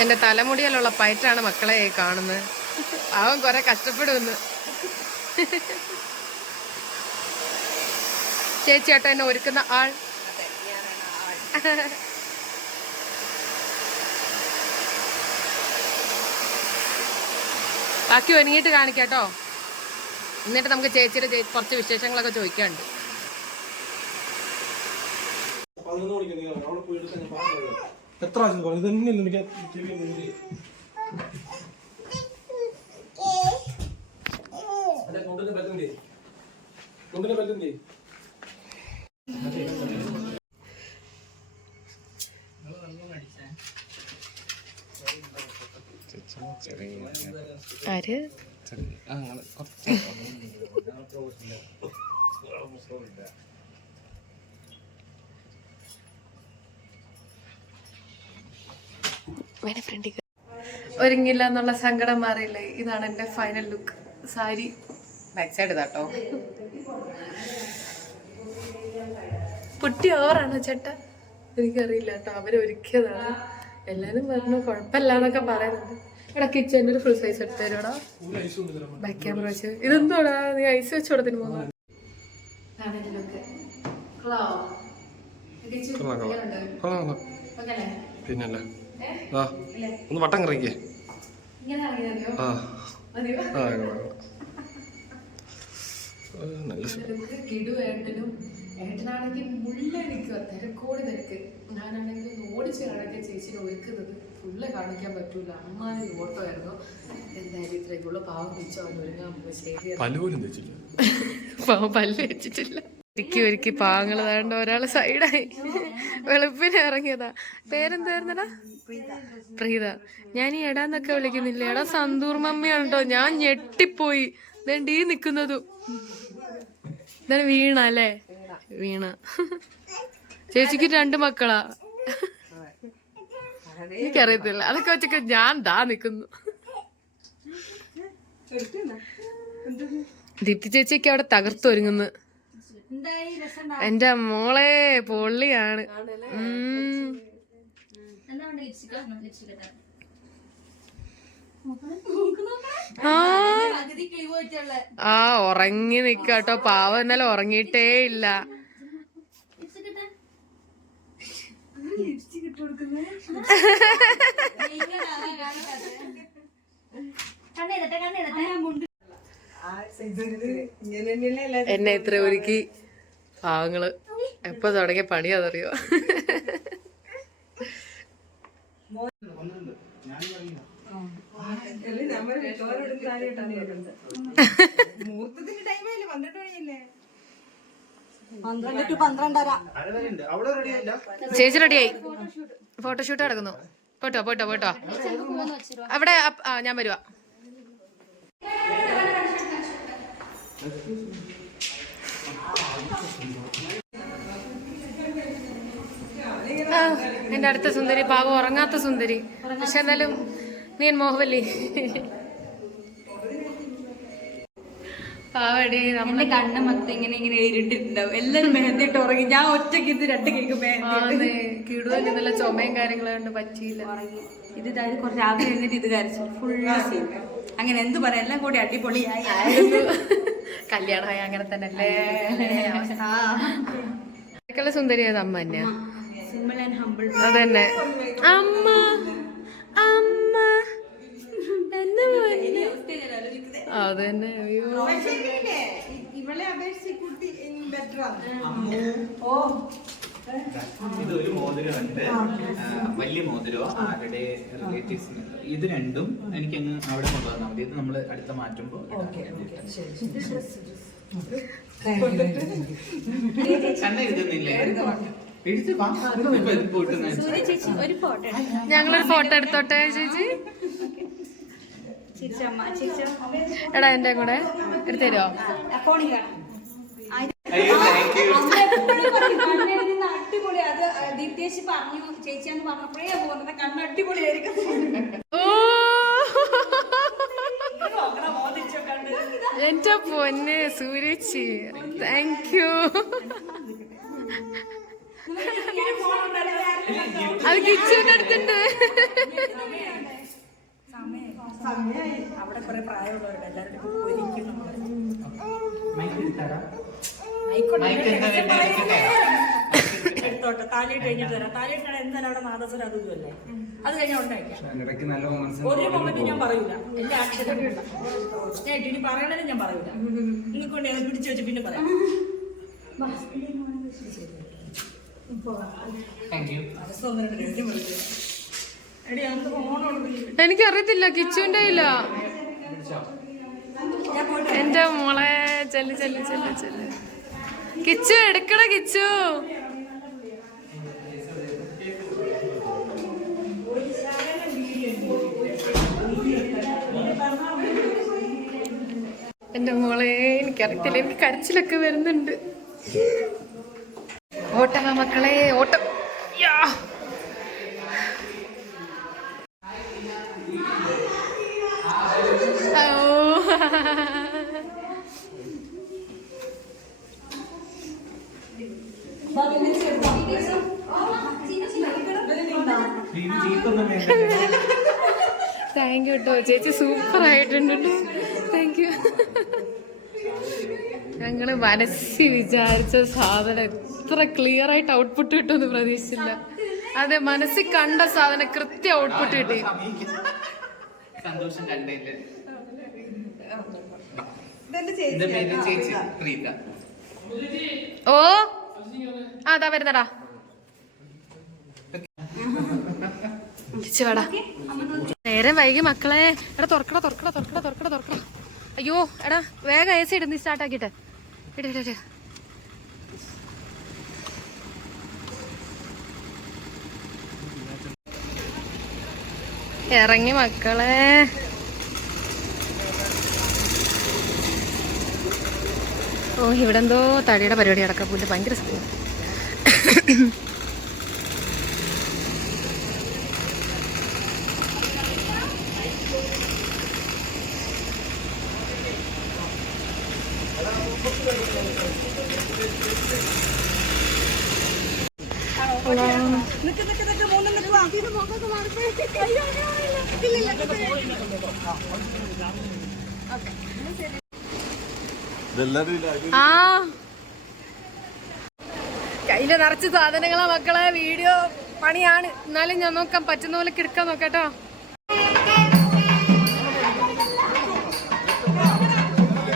എന്റെ തലമുടിയിലുള്ള പയറ്റാണ് മക്കളെ കാണുന്നത് അവൻ കൊറേ കഷ്ടപ്പെടുന്നു. ചേച്ചിയേട്ട ഏട്ടാ എന്നെ ഒരുക്കുന്ന ആൾ. ബാക്കി ഒരുങ്ങിയിട്ട് കാണിക്കാട്ടോ. എന്നിട്ട് നമുക്ക് ചേച്ചിയുടെ കുറച്ച് വിശേഷങ്ങളൊക്കെ ചോദിക്കാനുണ്ട്. പതിനൊന്ന് മണിക്ക് നീ അവിടെ പോയി എടുക്കാൻ ഞാൻ പറഞ്ഞത് എത്ര പ്രാവശ്യം പറഞ്ഞു? ഇതന്നെയല്ല എനിക്ക് ചെവി കുറച്ച് അതെ കൊണ്ടിന്റെ പറ്റുന്നേ കൊണ്ടിന്റെ പറ്റുന്നേ ആര്? ഒരുങ്ങില്ല എന്നുള്ള സങ്കടം മാറിയില്ലേ? ഇതാണ് എന്റെ final look sari back side കേട്ടോ പുട്ടി ഓവറാണോ ചേട്ടാ? എനിക്കറിയില്ല കേട്ടോ. അവരൊരുക്കിയതാണ് എല്ലാരും പറഞ്ഞു കുഴപ്പമില്ല എന്നൊക്കെ പറയുന്നുണ്ട്. എടാ കിച്ചണിൽ ഒരു ഫുൾ സൈസ് എടുത്തു തരുവാടാ ബാക്ക് ക്യാമറ വെച്ച്. ഇതെന്തോടാ നീ ഐസ് വെച്ച് കൊടുത്തിന് പോകുന്നു പിന്നല്ല? ആ ഒന്ന് വട്ടം കറിക്കേ ആ. ആ നല്ല സുഖം കിടു ഏട്ടനും ഏട്ടനാണെങ്കിൽ മുള്ളടിക്കുക തിരക്കോട് തിരക്ക്. ഞാനാണെങ്കിൽ ഒന്ന് ഓടിച്ച് കാണിക്കാൻ ചേച്ചിനെ ഒരുക്കുന്നത് ഫുള്ള് കാണിക്കാൻ പറ്റൂല. അമ്മാതിരി ഓട്ടോ ആയിരുന്നു എന്തായാലും പാവം പിടിച്ചോ ഒരുങ്ങാൻ ശരി പാവം പല്ല് വെച്ചിട്ടില്ല ഒരുക്കി ഒരുക്കി പാവങ്ങൾ താണ്ട് ഒരാൾ സൈഡായി വെളുപ്പിന് ഇറങ്ങിയതാ പേരെന്തായിരുന്നടാ? പ്രീത. ഞാൻ ഈ എടാന്നൊക്കെ വിളിക്കുന്നില്ല? എടാ സന്തൂർ മമ്മിയാണ് ഞാൻ ഞെട്ടിപ്പോയി. ഇതണ്ട് ഈ നിക്കുന്നതും. ഇതാണ് വീണ അല്ലേ? വീണ. ചേച്ചിക്ക് രണ്ട് മക്കളാ. എനിക്കറിയത്തില്ല. അതൊക്കെ വെച്ചൊക്കെ ഞാൻ ദാ നിക്കുന്നു. ദീപ്തി ചേച്ചിയൊക്കെ അവിടെ തകർത്തൊരുങ്ങുന്നു. എന്റെ മോളെ പൊള്ളിയാണ്. ആ. ആ ഉറങ്ങി നിക്കാട്ടോ പാവ ഇന്നലെ ഉറങ്ങിയിട്ടേ ഇല്ല. എന്നെ ഇത്ര ഒരുക്കി പാവങ്ങൾ. എപ്പൊ തുടങ്ങിയ പന്ത്രണ്ട് ടു പന്ത്രണ്ടര. ചേച്ചി റെഡിയായി. ഫോട്ടോഷൂട്ട് നടക്കുന്നു. പോട്ടോ പോട്ടോ പോട്ടോ. അവിടെ ഞാൻ വരുവാ. എന്റെ അടുത്ത സുന്ദരി പാവം ഉറങ്ങാത്ത സുന്ദരി. പക്ഷെ എന്നാലും നീൻ മോഹവല്ലി. പാവടി നമ്മളെ കണ്ണ മൊത്തം ഇങ്ങനെ ഇങ്ങനെ ഇരുട്ടിട്ടുണ്ടാവും എല്ലാരും മെഹന്തിട്ട് ഉറങ്ങി. ഞാൻ ഒറ്റയ്ക്ക് ഇത് രണ്ട് കേക്ക് മെഹന്തി കിടുവല്ല ചുമയും കാര്യങ്ങളും കൊണ്ട് പറ്റിയില്ല. ഇത് ഇതായത് കുറച്ച് രാവിലെ എഴുന്നേറ്റ് ഇത് കരച്ചു. ഫുൾ സീൻ അങ്ങനെ എന്ത് പറയാം? എല്ലാം കൂടി അടിപൊളിയായി. കല്യാണമായി അങ്ങനെ തന്നെ അല്ലേ അവസ്ഥ. സുന്ദരിയായത് അമ്മ തന്നെ? അതന്നെ. അമ്മ അമ്മ. അതന്നെ. അയ്യോ. ഇവളെ അപേക്ഷിച്ച് കുട്ടി ബെറ്റർ ഇതൊരു മോതിരമുണ്ട്. ആ, വലിയ മോതിരോ ആരുടെ റിലേറ്റീവ്സിന് ഇത് രണ്ടും എനിക്ക് അങ്ങ് അവിടെ കൊണ്ടുവന്നാൽ മതി. ഇത് നമ്മൾ അടുത്ത മാറ്റുമ്പോൾ കണ്ണെഴുതുന്നില്ലേ ഇത്. ഒരു ഞങ്ങളൊരു ഫോട്ടോ എടുത്തോട്ടെ ചേച്ചി? എടാ എന്റെ കൂടെ. എടുത്തു അടിപൊളി. അത് ദീപ്തേശി പറഞ്ഞു ചേച്ചിയാന്ന് പറഞ്ഞപ്പോഴേ പോകുന്നത് കണ്ണ് അടിപൊളിയായിരിക്കും. എന്റെ പൊന്നെ സൂര്യച്ചി താങ്ക് യു അത് കിച്ചുവിന്റെ അടുത്തുണ്ട്. അവിടെ കുറെ പ്രായമുള്ളവരുണ്ട്. എല്ലാവരും ഒരിക്കും മൈക്ക് എടുത്താടാ മൈക്ക് എടുത്തോട്ടെ താലിയിട്ട് കഴിഞ്ഞിട്ട് തരാം താലിയിട്ടാണ് എന്തായാലും അവിടെ നാദസ്വരം അതും ഇതുമല്ലേ അത് കഴിഞ്ഞാൽ ഉണ്ടായിരിക്കാം ഒരു മൊമെന്റ് ഞാൻ പറയൂല. എന്റെ ആക്ഷേപം ഞാൻ ഇനി പറയണത് ഞാൻ പറയൂല. നിങ്ങൾക്ക് കൊണ്ട് ഞാൻ പിടിച്ചു വെച്ച് പിന്നെ പറയാം. എനിക്കറിയത്തില്ല കിച്ചുവിന്റെ ഇല്ല എന്റെ മോളെ ചെല്ലു ചെല്ലു ചെല്ലു ചെല്ലു. കിച്ചു എടുക്കണ കിച്ചു. എന്റെ മോളെ എനിക്കറിയത്തില്ല. എനിക്ക് കരച്ചിലൊക്കെ വരുന്നുണ്ട്. ഓട്ടമാ മക്കളെ ഓട്ടം. താങ്ക് യു കേട്ടോ ചേച്ചി സൂപ്പർ ആയിട്ടുണ്ട് ഞങ്ങൾ മനസ്സിൽ വിചാരിച്ച സാധനം എത്ര ക്ലിയർ ആയിട്ട് ഔട്ട്പുട്ട് കിട്ടുമെന്ന് പ്രതീക്ഷിച്ചില്ല. അതെ മനസ്സിൽ കണ്ട സാധനം കൃത്യ ഔട്ട്പുട്ട് കിട്ടി. സന്തോഷം കണ്ടില്ല ഓ ആ അതാ വരുന്നടാ. നേരം വൈകി മക്കളെ. എടാ തുറക്കട തുറക്കട തുറക്കട തുറക്കട തുറക്കട. അയ്യോ എടാ വേഗം എ സി ഇടുന്നു സ്റ്റാർട്ട് ആക്കിട്ട് ഇട ഇറങ്ങി മക്കളെ. ഓ ഇവിടെ എന്തോ തടിയുടെ പരിപാടി നടക്കാൻ പോയിട്ട് ഭയങ്കര സമയം നിക്ക് നിക്ക് നിക്ക് മൂന്ന് നിക്ക് വാ. ഇത് മുഖമൊക്കെ മാറിപ്പോയി. അയ്യോ, അയ്യോ, അയ്യോ. ഇല്ല, ഇല്ല, ഇല്ല. ആ. കയ്യിൽ നിറച്ച് സാധനങ്ങളെ മക്കളെ. വീഡിയോ പണിയാണ്. എന്നാലും ഞാൻ നോക്കാം. പറ്റുന്ന പോലെ കിടക്കാൻ നോക്കട്ടോ.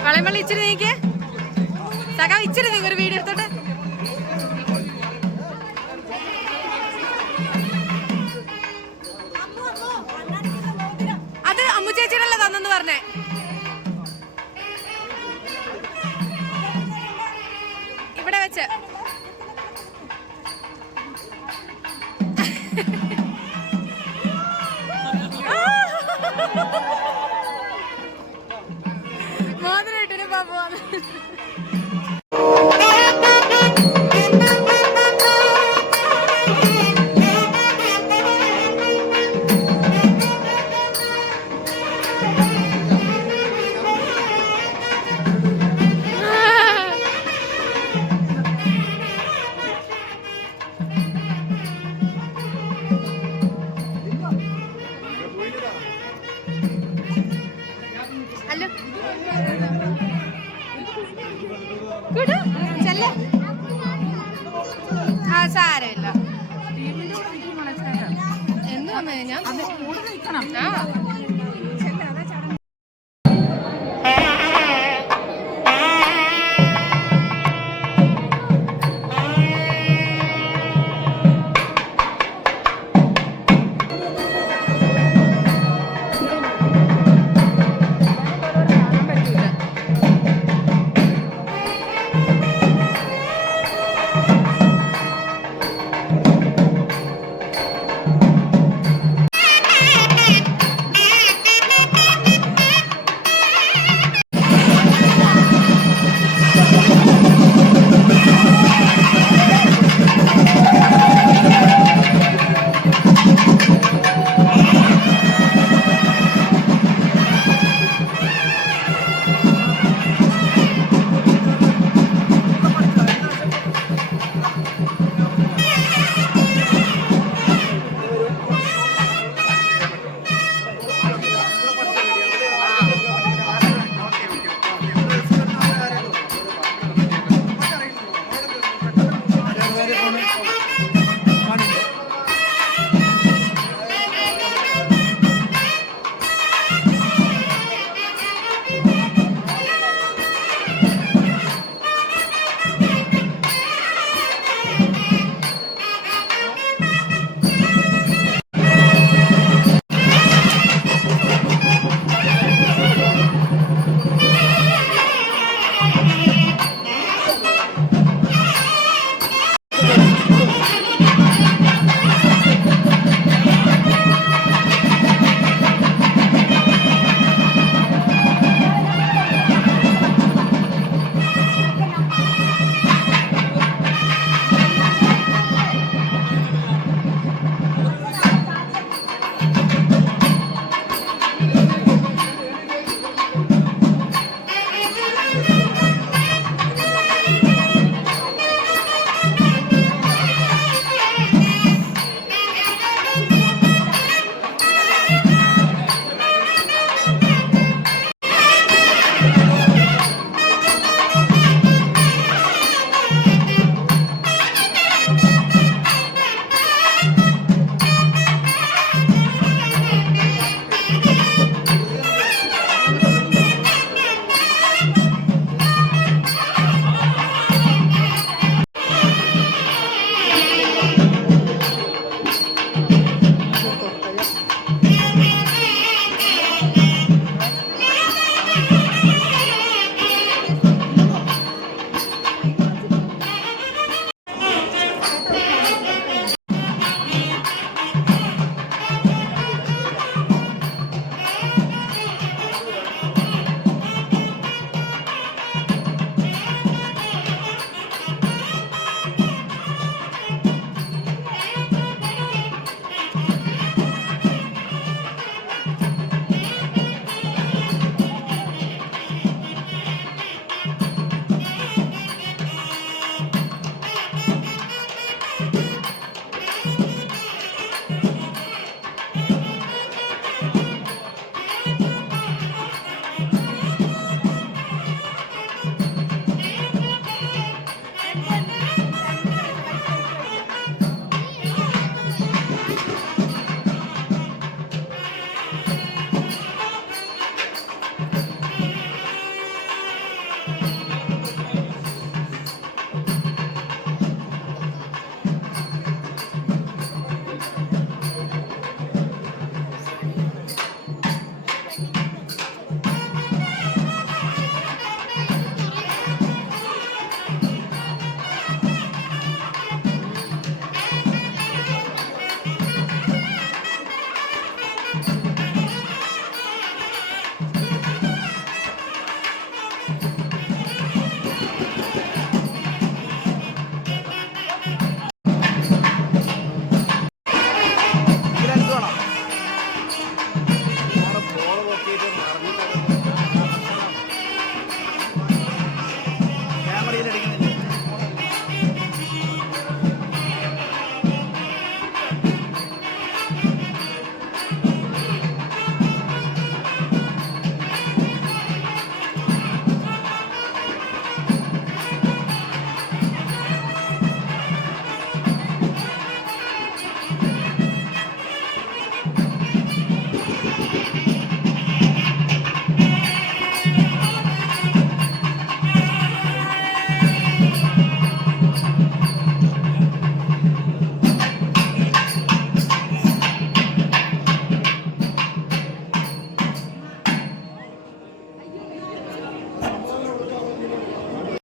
വളയമ്പള്ളി ഇച്ചിരി നീക്ക് സഖാവ് ഇച്ചിരി നീക്ക് ഒരു വീഡിയോ എടുത്തോട്ടെ. അത് അമ്മു ചേച്ചിയുടെ തന്നെന്ന് പറഞ്ഞേ. ഇവിടെ 하면 그냥? 아, 네, 뭐 아, 네. 오래는 있잖아.